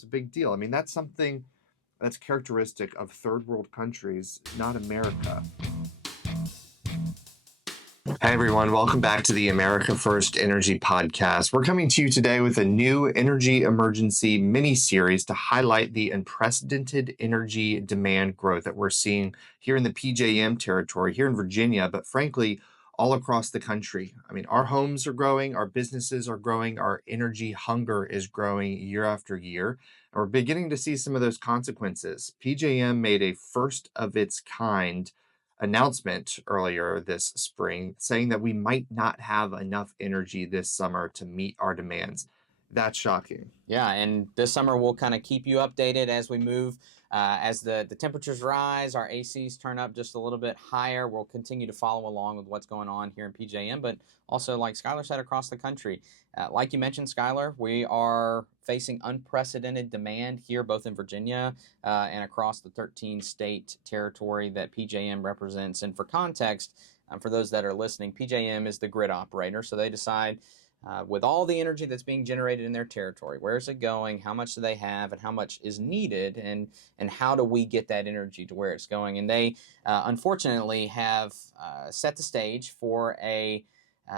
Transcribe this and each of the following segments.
It's a big deal. I mean, that's something that's characteristic of third world countries, not America. Hey everyone, welcome back to the America First Energy Podcast. We're coming to you today with a new energy emergency mini-series to highlight the unprecedented energy demand growth that we're seeing here in the PJM territory, here in Virginia, but frankly, all across the country. I mean, our homes are growing, our businesses are growing, our energy hunger is growing year after year. And we're beginning to see some of those consequences. PJM made a first of its kind announcement earlier this spring saying that we might not have enough energy this summer to meet our demands. That's shocking. Yeah, and this summer we'll kind of keep you updated as we move. As the temperatures rise, our ACs turn up just a little bit higher. We'll continue to follow along with what's going on here in PJM, but also, like Skyler said, across the country. Like you mentioned, Skyler, we are facing unprecedented demand here, both in Virginia and across the 13-state territory that PJM represents. And for context, for those that are listening, PJM is the grid operator, so they decide with all the energy that's being generated in their territory, where is it going, how much do they have, and how much is needed, and how do we get that energy to where it's going. And they unfortunately have set the stage for a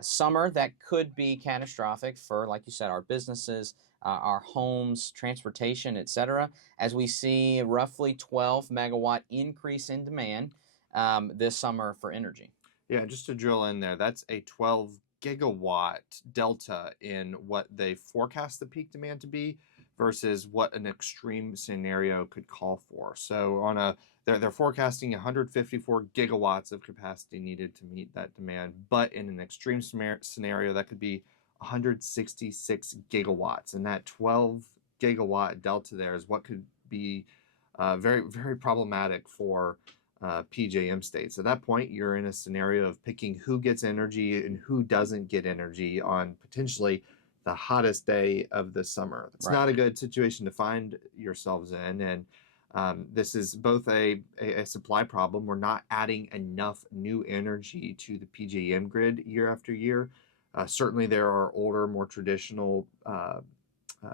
summer that could be catastrophic for, like you said, our businesses, our homes, transportation, etc., as we see a roughly 12 megawatt increase in demand this summer for energy. Yeah, just to drill in there, that's a 12 gigawatt delta in what they forecast the peak demand to be versus what an extreme scenario could call for. So they're forecasting 154 gigawatts of capacity needed to meet that demand, but in an extreme scenario that could be 166 gigawatts, and that 12 gigawatt delta there is what could be very, very problematic for PJM states. At that point, you're in a scenario of picking who gets energy and who doesn't get energy on potentially the hottest day of the summer. It's not a good situation to find yourselves in, and this is both a supply problem. We're not adding enough new energy to the PJM grid year after year. Certainly, there are older, more traditional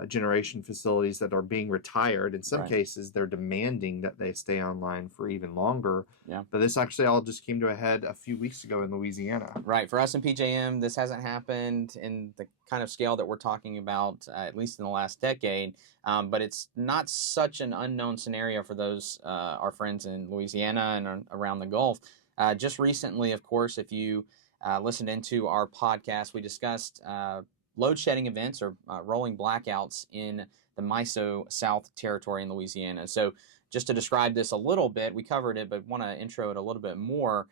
generation facilities that are being retired. In some cases, they're demanding that they stay online for even longer. Yeah. But this actually all just came to a head a few weeks ago in Louisiana. Right. For us in PJM, this hasn't happened in the kind of scale that we're talking about, at least in the last decade. But it's not such an unknown scenario for those our friends in Louisiana and around the Gulf. Just recently, of course, if you listened into our podcast, we discussed load shedding events or rolling blackouts in the MISO South Territory in Louisiana. So just to describe this a little bit, we covered it, but want to intro it a little bit more.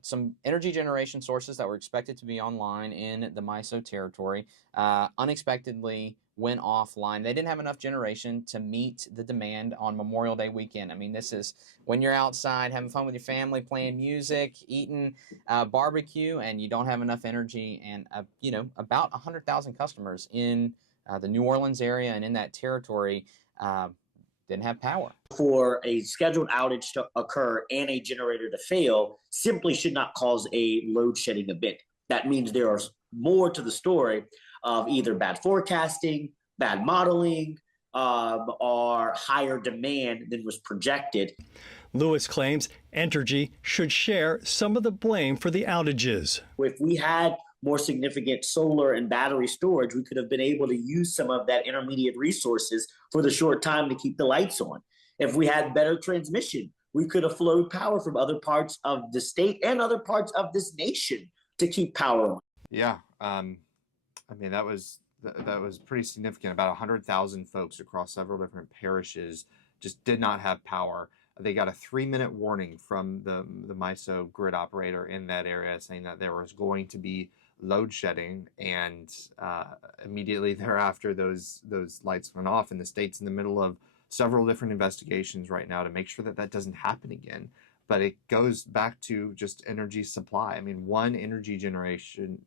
Some energy generation sources that were expected to be online in the MISO territory unexpectedly went offline. They didn't have enough generation to meet the demand on Memorial Day weekend. I mean, this is when you're outside having fun with your family, playing music, eating barbecue, and you don't have enough energy. And about 100,000 customers in the New Orleans area and in that territory didn't have power. For a scheduled outage to occur and a generator to fail simply should not cause a load shedding event. That means there are more to the story of either bad forecasting, bad modeling, or higher demand than was projected. Lewis claims Entergy should share some of the blame for the outages. If we had more significant solar and battery storage, we could have been able to use some of that intermediate resources for the short time to keep the lights on. If we had better transmission, we could have flowed power from other parts of the state and other parts of this nation to keep power on. Yeah, I mean, that was pretty significant. About 100,000 folks across several different parishes just did not have power. They got a 3-minute warning from the MISO grid operator in that area saying that there was going to be load shedding, and immediately thereafter those lights went off. And the state's in the middle of several different investigations right now to make sure that that doesn't happen again. But it goes back to just energy supply. I mean, one energy generator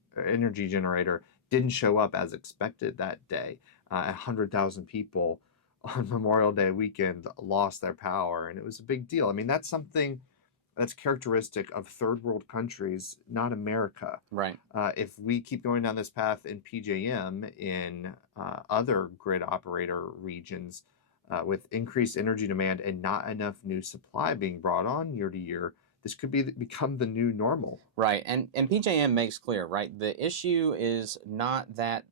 didn't show up as expected that day. 100,000 people on Memorial Day weekend lost their power, and it was a big deal. I mean, that's something that's characteristic of third world countries, not America. Right. If we keep going down this path in PJM, in other grid operator regions, with increased energy demand and not enough new supply being brought on year to year, this could become the new normal. Right, and PJM makes clear, right, the issue is not that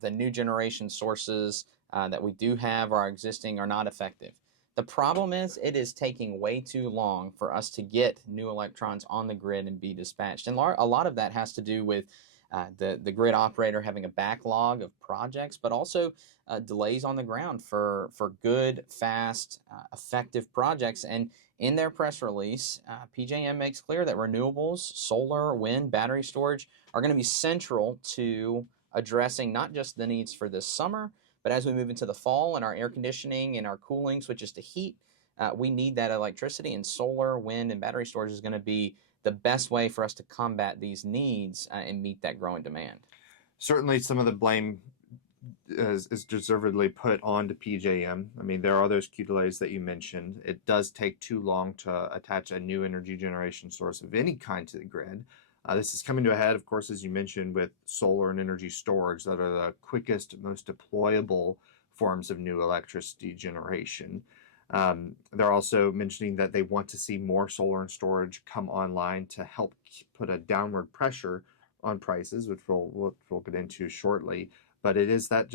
the new generation sources that we do have are existing are not effective. The problem is it is taking way too long for us to get new electrons on the grid and be dispatched. And a lot of that has to do with the grid operator having a backlog of projects, but also delays on the ground for good, fast, effective projects. And in their press release, PJM makes clear that renewables, solar, wind, battery storage are going to be central to addressing not just the needs for this summer, but as we move into the fall and our air conditioning and our cooling switches to heat, we need that electricity, and solar, wind, and battery storage is going to be the best way for us to combat these needs and meet that growing demand. Certainly, some of the blame is deservedly put onto PJM. I mean, there are those queue delays that you mentioned. It does take too long to attach a new energy generation source of any kind to the grid. This is coming to a head, of course, as you mentioned, with solar and energy storage that are the quickest, most deployable forms of new electricity generation. They're also mentioning that they want to see more solar and storage come online to help put a downward pressure on prices, which we'll get into shortly. But it's that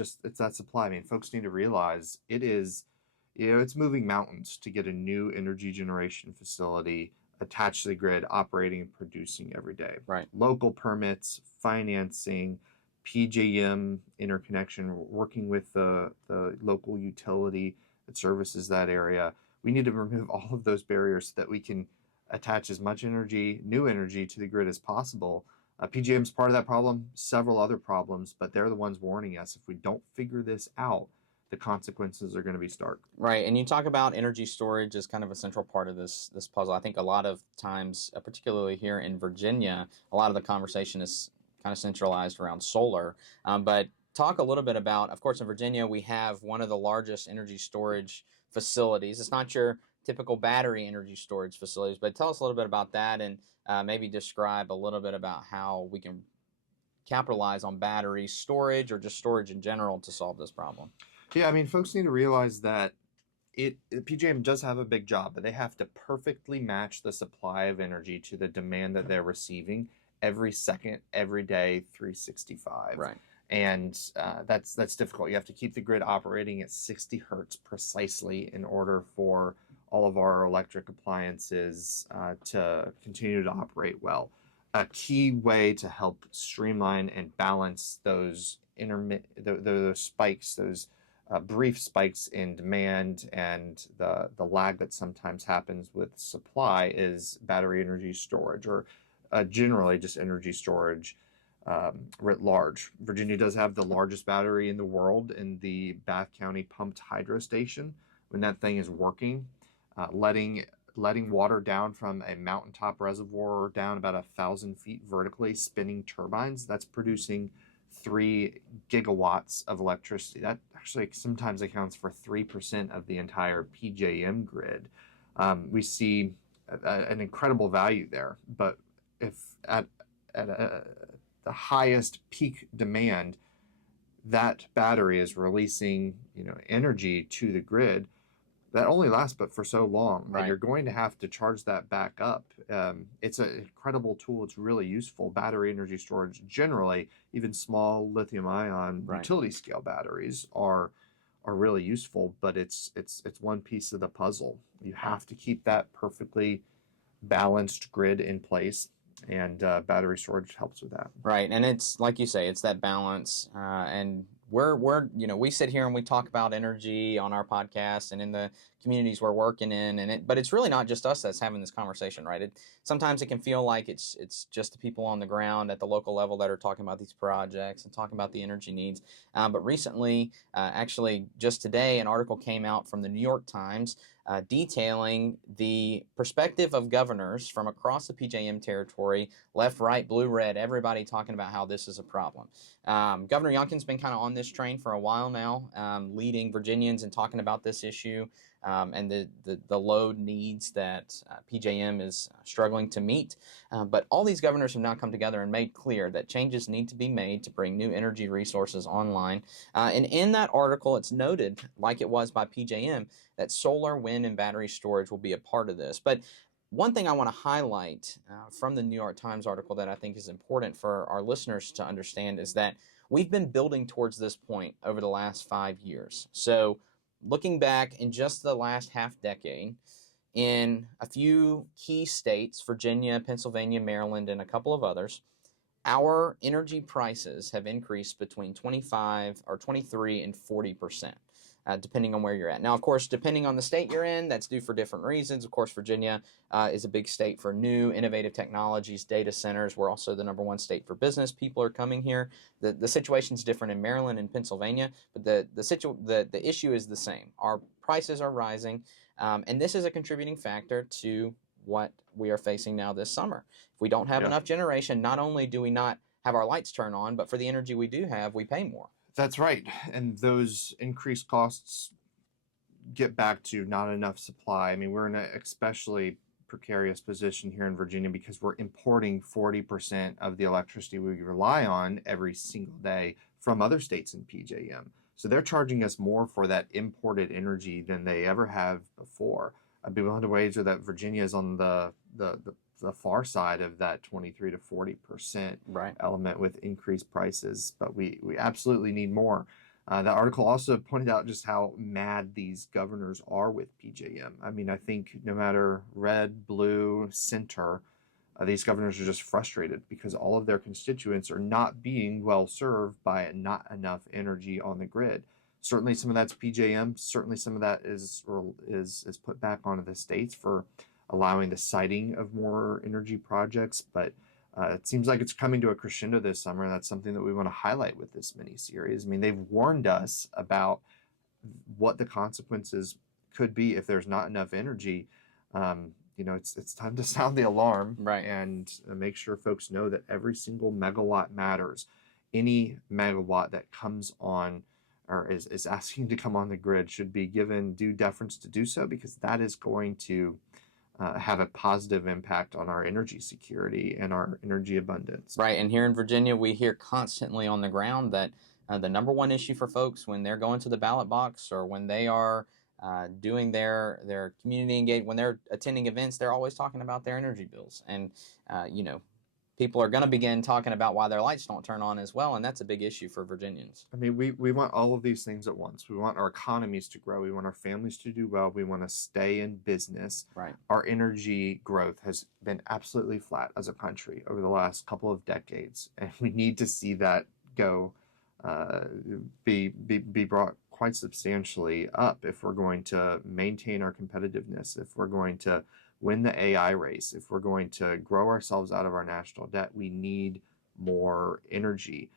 supply. I mean, folks need to realize it's moving mountains to get a new energy generation facility attached to the grid, operating and producing every day. Right. Local permits, financing, PJM interconnection, working with the local utility that services that area. We need to remove all of those barriers so that we can attach as much energy, new energy, to the grid as possible. PJM's part of that problem, several other problems, but they're the ones warning us. If we don't figure this out, the consequences are going to be stark. Right, and you talk about energy storage as kind of a central part of this puzzle. I think a lot of times, particularly here in Virginia, a lot of the conversation is kind of centralized around solar. But talk a little bit about, of course, in Virginia, we have one of the largest energy storage facilities. It's not your typical battery energy storage facilities, but tell us a little bit about that, and maybe describe a little bit about how we can capitalize on battery storage or just storage in general to solve this problem. Yeah, I mean, folks need to realize that PJM does have a big job, but they have to perfectly match the supply of energy to the demand that they're receiving every second, every day, 365. Right. And that's difficult. You have to keep the grid operating at 60 hertz precisely in order for all of our electric appliances to continue to operate well. A key way to help streamline and balance those those spikes, those brief spikes in demand and the lag that sometimes happens with supply is battery energy storage, or generally just energy storage writ large. Virginia does have the largest battery in the world in the Bath County Pumped Hydro Station. When that thing is working, letting water down from a mountaintop reservoir down about 1,000 feet vertically, spinning turbines, that's producing 3 gigawatts of electricity. That actually sometimes accounts for 3% of the entire PJM grid. We see an incredible value there, but if at the highest peak demand, that battery is releasing energy to the grid, that only lasts but for so long. Right. And you're going to have to charge that back up. It's an incredible tool. It's really useful. Battery energy storage generally, even small lithium-ion utility scale batteries are really useful, but it's one piece of the puzzle. You have to keep that perfectly balanced grid in place, and battery storage helps with that. Right, and it's like you say, it's that balance, and we're we sit here and we talk about energy on our podcast and in the communities we're working in, but it's really not just us that's having this conversation, right? Sometimes it can feel like it's just the people on the ground at the local level that are talking about these projects and talking about the energy needs. But recently, actually just today, an article came out from the New York Times detailing the perspective of governors from across the PJM territory, left, right, blue, red, everybody talking about how this is a problem. Governor Youngkin's been kind of on this this train for a while now, leading Virginians and talking about this issue and the load needs that PJM is struggling to meet. But all these governors have now come together and made clear that changes need to be made to bring new energy resources online. And in that article, it's noted, like it was by PJM, that solar, wind, and battery storage will be a part of this. But one thing I want to highlight from the New York Times article that I think is important for our listeners to understand is that we've been building towards this point over the last 5 years. So looking back in just the last half decade, in a few key states, Virginia, Pennsylvania, Maryland, and a couple of others, our energy prices have increased between 25 or 23 and 40%. Depending on where you're at. Now, of course, depending on the state you're in, that's due for different reasons. Of course, Virginia is a big state for new innovative technologies, data centers. We're also the #1 state for business. People are coming here. The situation's different in Maryland and Pennsylvania, but the issue is the same. Our prices are rising, and this is a contributing factor to what we are facing now this summer. If we don't have enough generation, not only do we not have our lights turn on, but for the energy we do have, we pay more. That's right. And those increased costs get back to not enough supply. I mean, we're in an especially precarious position here in Virginia because we're importing 40% of the electricity we rely on every single day from other states in PJM. So they're charging us more for that imported energy than they ever have before. I'd be willing to wager that Virginia is on the far side of that 23 to 40% element with increased prices, but we absolutely need more. The article also pointed out just how mad these governors are with PJM. I mean, I think no matter red, blue, center, these governors are just frustrated because all of their constituents are not being well served by not enough energy on the grid. Certainly some of that's PJM. Certainly some of that is put back onto the states for allowing the siting of more energy projects, but it seems like it's coming to a crescendo this summer. That's something that we want to highlight with this mini-series. I mean, they've warned us about what the consequences could be if there's not enough energy. It's time to sound the alarm and make sure folks know that every single megawatt matters. Any megawatt that comes on or is asking to come on the grid should be given due deference to do so, because that is going to have a positive impact on our energy security and our energy abundance. Right, and here in Virginia, we hear constantly on the ground that the #1 issue for folks when they're going to the ballot box or when they are doing their community engagement, when they're attending events, they're always talking about their energy bills. And, people are going to begin talking about why their lights don't turn on as well, and that's a big issue for Virginians. I mean, we want all of these things at once. We want our economies to grow. We want our families to do well. We want to stay in business. Right. Our energy growth has been absolutely flat as a country over the last couple of decades, and we need to see that go be brought quite substantially up if we're going to maintain our competitiveness, if we're going to win the AI race, if we're going to grow ourselves out of our national debt. We need more energy.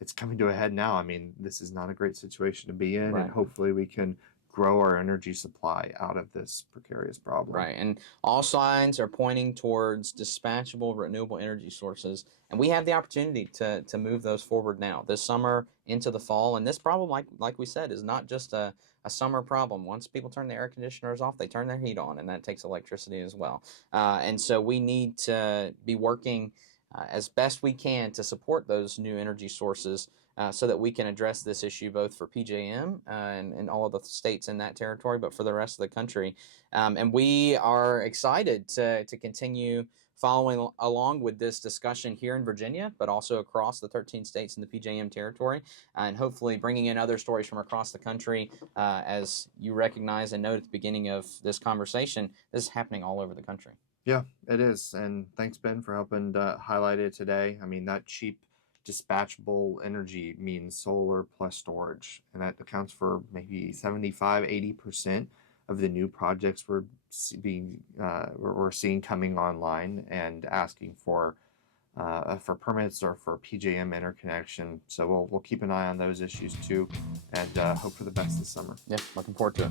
It's coming to a head now. I mean, this is not a great situation to be in, and hopefully we can grow our energy supply out of this precarious problem. Right, and all signs are pointing towards dispatchable renewable energy sources, and we have the opportunity to move those forward now, this summer into the fall. And this problem, like we said, is not just a summer problem. Once people turn the air conditioners off, they turn their heat on, and that takes electricity as well. And so we need to be working as best we can to support those new energy sources so that we can address this issue both for PJM and all of the states in that territory, but for the rest of the country. And we are excited to continue following along with this discussion here in Virginia, but also across the 13 states in the PJM territory, and hopefully bringing in other stories from across the country. As you recognize and note at the beginning of this conversation, this is happening all over the country. Yeah, it is. And thanks, Ben, for helping to highlight it today. I mean, that cheap dispatchable energy means solar plus storage, and that accounts for maybe 75-80% of the new projects we're seeing coming online and asking for permits or for PJM interconnection. So we'll keep an eye on those issues too, and hope for the best this summer. Yeah, looking forward to it.